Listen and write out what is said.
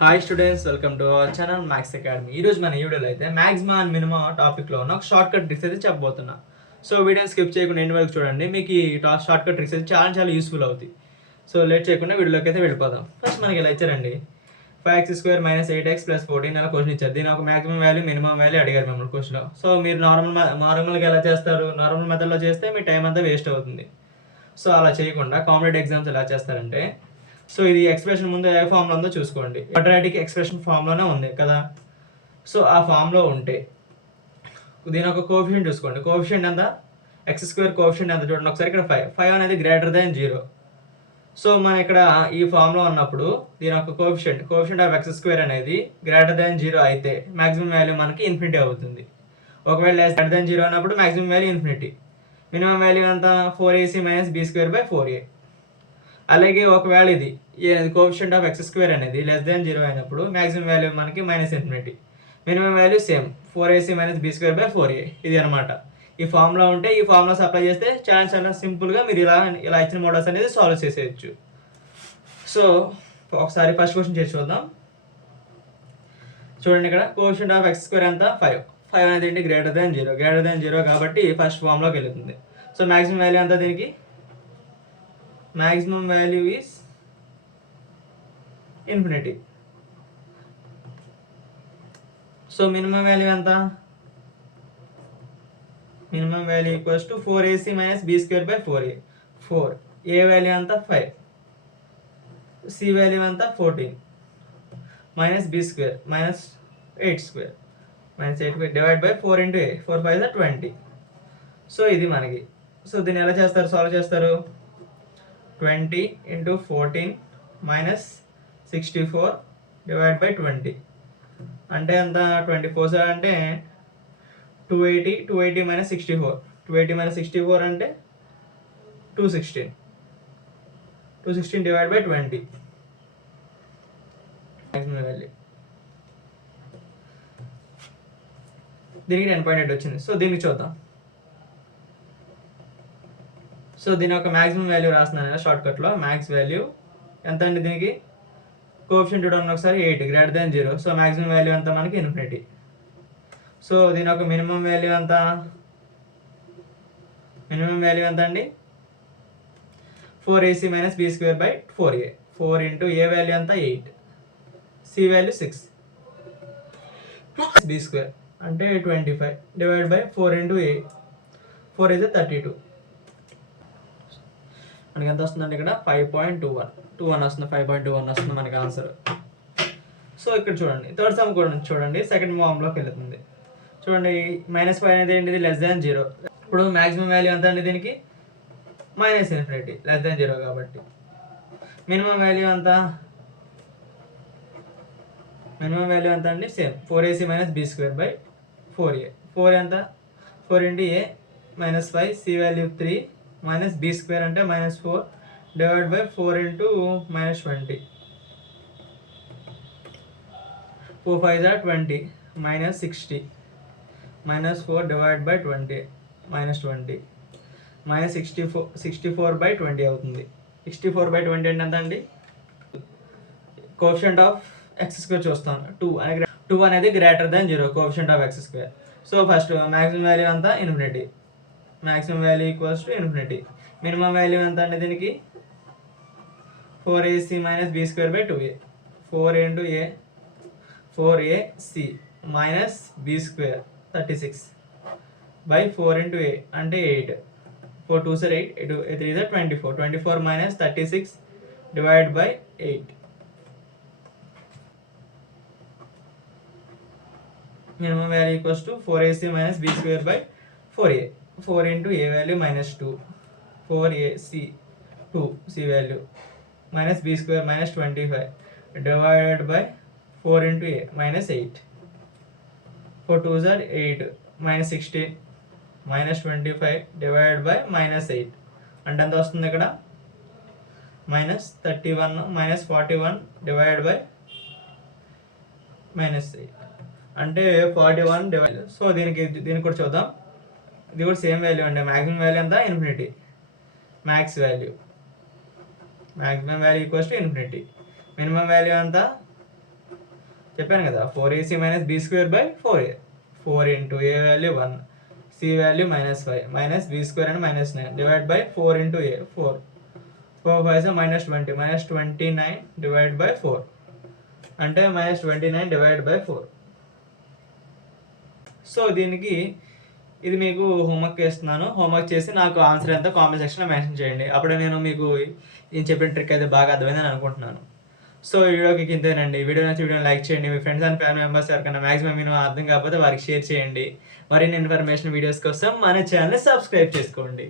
Hi students, welcome to our channel maths academy. ఈరోజు మన వీడియోలో అయితే మ్యాక్సిమం అండ్ మినిమం టాపిక్లో ఉన్న ఒక షార్ట్ కట్ ట్రిక్స్ అయితే చెప్పబోతున్నా. సో వీడియోని స్కిప్ చేయకుండా ఎండ్ వరకు చూడండి. మీకు ఈ షార్ట్ కట్ ట్రిక్స్ అయితే చాలా చాలా యూస్ఫుల్ అవుతాయి. సో లేట్ చేయకుండా వీడియోలోకి అయితే వెళ్ళిపోదాం. ఫస్ట్ మనకి ఇలా ఇచ్చారండి, 5x² - 8x + 14 అలా క్వశ్చన్ ఇచ్చారు. దీని ఒక మ్యాక్సిమం వాల్యూ మినిమం వాల్యూ అడిగారు మిమ్మల్ని క్వశ్చన్లో. సో మీరు నార్మల్గా ఎలా చేస్తారు? నార్మల్ మెథడ్లో చేస్తే మీ టైం అంతా వేస్ట్ అవుతుంది. సో అలా చేయకుండా కాంపిటేటివ్ ఎగ్జామ్స్ ఎలా చేస్తారంటే, సో ఇది ఎక్స్ప్రెషన్ ముందు ఏ ఫామ్లో ఉందో చూసుకోండి. క్వాడ్రాటిక్ ఎక్స్ప్రెషన్ ఫామ్లోనే ఉంది కదా. సో ఆ ఫామ్లో ఉంటే దీని ఒక కోఎఫిషియంట్ చూసుకోండి. కోఎఫిషియంట్ ఎంత? x² కోఎఫిషియంట్ ఎంత చూడండి ఒకసారి. ఇక్కడ 5 అనేది గ్రేటర్ దాన్ 0. సో మనం ఇక్కడ ఈ ఫామ్లో ఉన్నప్పుడు దీని ఒక కోఎఫిషియంట్ ఆఫ్ x² అనేది గ్రేటర్ దాన్ 0 అయితే మాక్సిమం వాల్యూ మనకి ఇన్ఫినిటీ అవుతుంది. ఒకవేళ గ్రేటర్ దాన్ 0 అన్నప్పుడు maximum value infinity. Minimum value ఎంత? 4ac - b²/4a. అలాగే ఒకవేళ ఇది కోఎఫిషియంట్ ఆఫ్ x² అనేది <0 అయినప్పుడు మాక్సిమం వాల్యూ మనకి -∞. Minimum value same 4ac - b²/4a. ఇది అనమాట. ఈ ఫార్ములా ఉంటే ఈ ఫార్ములాస్ అప్లై చేస్తే చాలా చాలా సింపుల్గా మీరు ఇలా ఇచ్చిన మోడల్స్ అనేది సాల్వ్ చేసేయచ్చు. సో ఒకసారి ఫస్ట్ క్వశ్చన్ చేసి చూద్దాం. చూడండి, ఇక్కడ కోఎఫిషియంట్ ఆఫ్ x² ఎంత? 5 అనేది ఏంటి? గ్రేటర్ దాన్ 0 కాబట్టి ఫస్ట్ ఫార్ములాకి వెళ్తుంది. సో మాక్సిమం వాల్యూ ఎంత? దీనికి maximum value is infinity. So minimum value anta? Minimum value equals to 4ac - b²/4a. 4 a value anta? 5. c value anta? 14 minus b² minus 8² divide by 4 into a. 4 5 is 20. So ఇది మనకి. So దీన్ని ఎలా చేస్తారు? Solve చేస్తారు. 20 into 14 minus 64 divided by 20 అంటే ఎంత? 24 అంటే 280 minus 64. 280 - 64 అంటే 216 divided by 20 maximum value. దీనికి 10.8 వచ్చింది. సో దీనికి చూద్దాం. సో దీని ఒక మ్యాక్సిమం వాల్యూ రాస్తున్నాను షార్ట్ కట్లో. మ్యాక్స్ వాల్యూ ఎంత అండి? దీనికి కోఎఫిషియంట్ చూడండి ఒకసారి. 8 greater than 0. So maximum value ఎంత? మనకి ఇన్ఫినిటీ. సో దీని ఒక మినిమం వాల్యూ ఎంత? మినిమం వాల్యూ ఎంత అండి? 4ac - b²/4a. 4 into a value ఎంత? 8. c value 6. b² అంటే 25 divide by 4 into a. 4 is 32. మనకి ఎంత వస్తుందండి? ఇక్కడ 5.21 వస్తుంది. 5.21 వస్తుంది మనకి ఆన్సర్. సో ఇక్కడ చూడండి, థర్డ్ సమ్ కూడా చూడండి, సెకండ్ ఫామ్లోకి వెళ్తుంది. చూడండి, -5 అనేది ఏంటిది? <0. ఇప్పుడు మ్యాక్సిమం వాల్యూ ఎంత అండి? దీనికి -∞, <0 కాబట్టి. మినిమం వాల్యూ ఎంత? మినిమం వాల్యూ ఎంత అండి? Same 4ac - b²/4a. 4 ఎంత? 4 into a -5, c value 3 minus b² అంటే -4 divided by 4 into -20. 4 5 are 20 minus 60 minus 4 divided by 20 minus 20 minus 64 by 20 అవుతుంది. 64 by 20 అంటే ఎంత అండి? కోఎఫిషియంట్ ఆఫ్ x² చూస్తాను. 2 అనేది greater than 0. Coefficient of x². So first maximum value అంతా infinity. maximum value equals to infinity. Minimum value ఎంత అండి దీనికి? 4ac - b²/2a. 4 into a 4ac minus b² 36 by 4 into a అంటే 8. 4 2s are 8, 8 3s are 24. 24 minus 36 divided by 8. Minimum value equals to 4ac - b²/4a. 4 into a value -2. 4ac 2 c value minus b² -25 divided by 4 into a -8. 4 2s are 8 minus 16 minus 25 divided by -8 అంటే ఎంత వస్తుంది? ఇక్కడ -31 -41 divided by -8 అంటే 41 divide. So దీనికి కూడా చూద్దాం. ఇది కూడా సేమ్ వాల్యూ అండి. మ్యాక్సిమం వాల్యూ ఎంత? Infinity. Max value equals to infinity. Minimum value ఎంత? చెప్పాను కదా 4ac minus B square by 4a. 4 into A value 1, C value -5 minus B square and -9 divide by 4 into A 4. 4 5 -20 -29 divide by 4 అంటే -29 divide by 4. So దీనికి ఇది మీకు homework చేస్తున్నాను. Homework చేసి నాకు ఆన్సర్ ఎంత కామెంట్ సెక్షన్లో మెన్షన్ చేయండి. అప్పుడే నేను మీకు నేను చెప్పిన ట్రిక్ అయితే బాగా అర్థమైందని అనుకుంటున్నాను. సో ఈ వీడియోకి ఇంతేనండి. వీడియో నచ్చి వీడియోని లైక్ చేయండి. మీ ఫ్రెండ్స్ అండ్ ఫ్యామిలీ మెంబర్స్ ఎవరికైనా మ్యాక్సిమం మీరు అర్థం కాకపోతే వారికి షేర్ చేయండి. మరిన్ని ఇన్ఫర్మేషన్ వీడియోస్ కోసం మన ఛానల్ని సబ్స్క్రైబ్ చేసుకోండి.